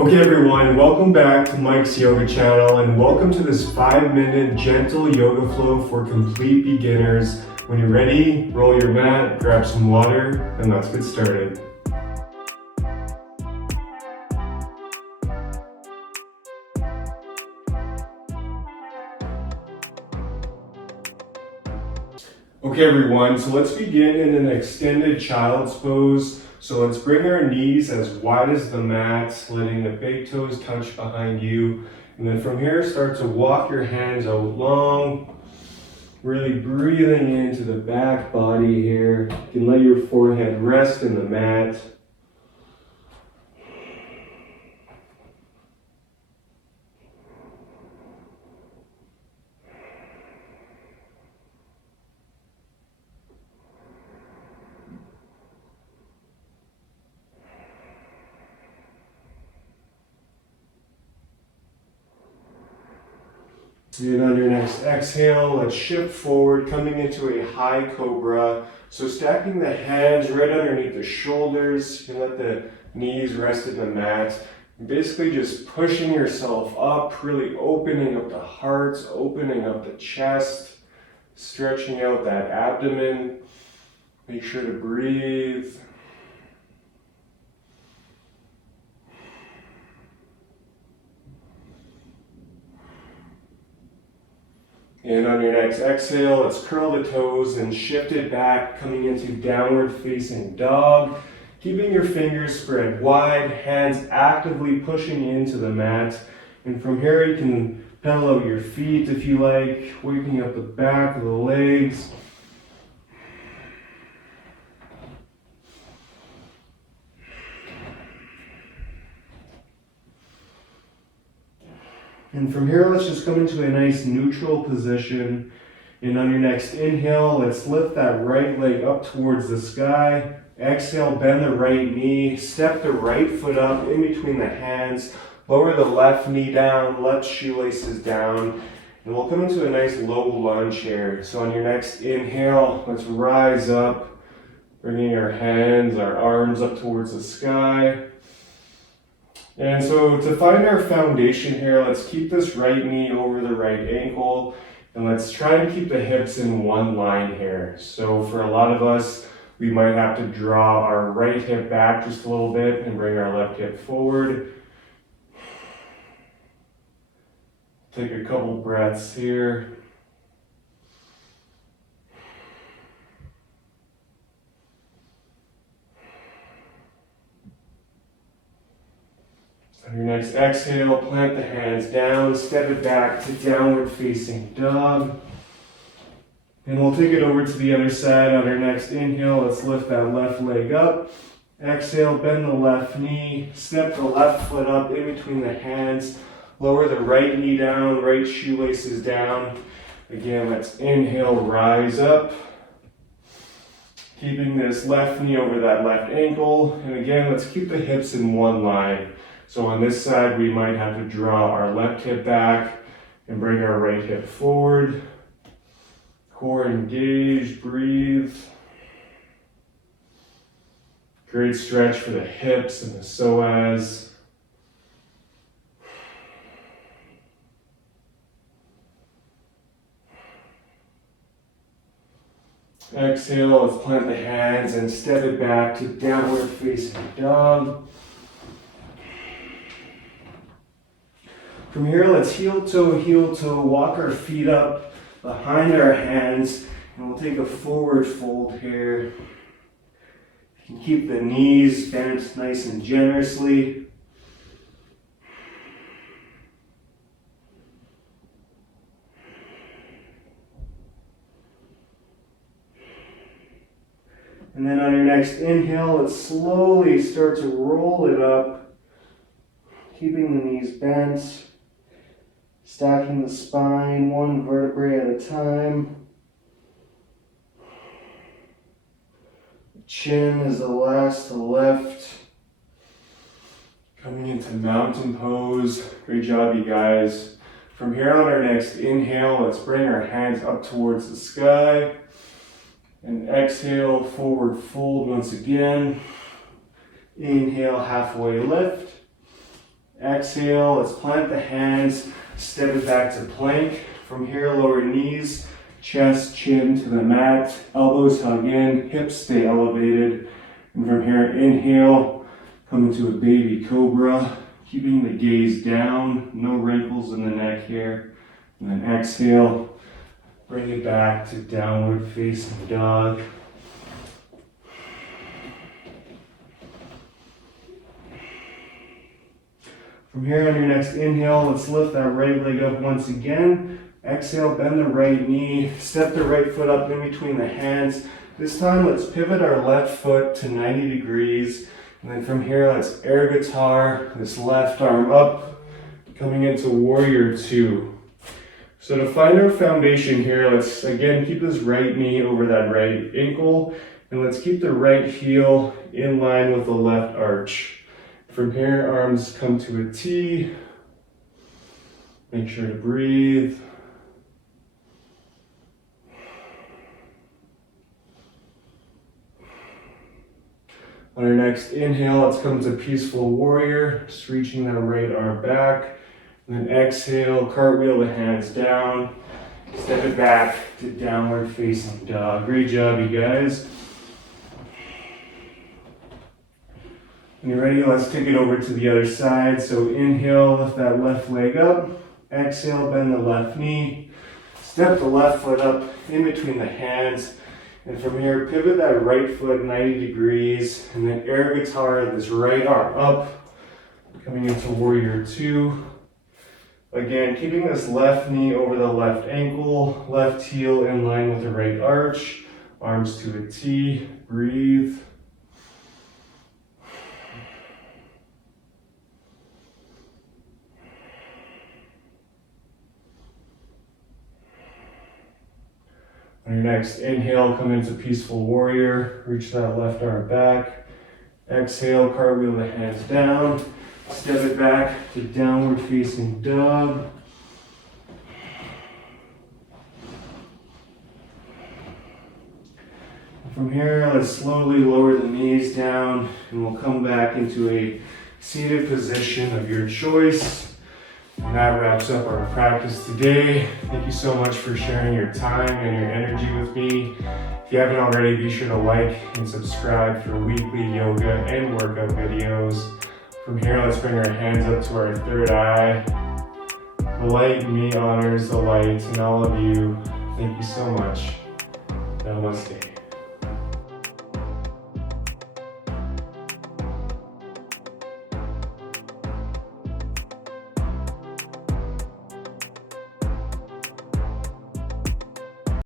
Okay everyone, welcome back to Mike's Yoga channel and welcome to this 5-minute gentle yoga flow for complete beginners. When you're ready, roll your mat, grab some water, and let's get started. Okay everyone, so let's begin in an extended child's pose. So let's bring our knees as wide as the mat, letting the big toes touch behind you. And then from here, start to walk your hands out long, really breathing into the back body here. You can let your forehead rest in the mat. And on your next exhale, let's shift forward, coming into a high cobra. So stacking the hands right underneath the shoulders. You can let the knees rest in the mat. Basically just pushing yourself up, really opening up the heart, opening up the chest, stretching out that abdomen. Make sure to breathe. And on your next exhale, let's curl the toes and shift it back, coming into downward facing dog. Keeping your fingers spread wide, hands actively pushing into the mat. And from here, you can pedal out your feet if you like, waking up the back of the legs. And from here, let's just come into a nice neutral position. And on your next inhale, let's lift that right leg up towards the sky. Exhale, bend the right knee, step the right foot up in between the hands, lower the left knee down, left shoelaces down, and we'll come into a nice low lunge here. So on your next inhale, let's rise up, bringing our hands, our arms up towards the sky. And so to find our foundation here, let's keep this right knee over the right ankle, and let's try and keep the hips in one line here. So for a lot of us, we might have to draw our right hip back just a little bit and bring our left hip forward. Take a couple breaths here. On your next exhale, plant the hands down, step it back to downward facing dog. And we'll take it over to the other side. On our next inhale, let's lift that left leg up. Exhale, bend the left knee, step the left foot up in between the hands, lower the right knee down, right shoelaces down. Again, let's inhale, rise up. Keeping this left knee over that left ankle. And again, let's keep the hips in one line. So on this side, we might have to draw our left hip back and bring our right hip forward. Core engaged, breathe. Great stretch for the hips and the psoas. Exhale, let's plant the hands and step it back to downward facing dog. From here, let's heel toe, walk our feet up behind our hands, and we'll take a forward fold here. You can keep the knees bent nice and generously. And then on your next inhale, let's slowly start to roll it up, keeping the knees bent. Stacking the spine one vertebrae at a time. Chin is the last to left. Coming into mountain pose. Great job, you guys. From here on our next inhale, let's bring our hands up towards the sky. And exhale, forward fold once again. Inhale, halfway lift. Exhale, let's plant the hands, step it back to plank. From here, lower knees, chest, chin to the mat, elbows hug in, hips stay elevated. And from here, inhale, come into a baby cobra, keeping the gaze down, no wrinkles in the neck here. And then exhale, bring it back to downward facing dog. From here, on your next inhale, let's lift that right leg up once again. Exhale, bend the right knee, step the right foot up in between the hands. This time, let's pivot our left foot to 90 degrees. And then from here, let's air guitar this left arm up, coming into warrior two. So to find our foundation here, let's again keep this right knee over that right ankle, and let's keep the right heel in line with the left arch. From here, arms come to a T. Make sure to breathe. On our next inhale, let's come to peaceful warrior, just reaching that right arm back. And then exhale, cartwheel the hands down. Step it back to downward facing dog. Great job, you guys. When you're ready, let's take it over to the other side. So inhale, lift that left leg up. Exhale, bend the left knee. Step the left foot up in between the hands. And from here, pivot that right foot 90 degrees. And then air guitar this right arm up. Coming into warrior two. Again, keeping this left knee over the left ankle. Left heel in line with the right arch. Arms to a T. Breathe. On your next inhale, come into peaceful warrior. Reach that left arm back. Exhale, cartwheel the hands down. Step it back to downward facing dog. From here, let's slowly lower the knees down, and we'll come back into a seated position of your choice. And that wraps up our practice today. Thank you so much for sharing your time and your energy with me. If you haven't already, be sure to like and subscribe for weekly yoga and workout videos. From here, let's bring our hands up to our third eye. The light in me honors the light in all of you. Thank you so much. Namaste.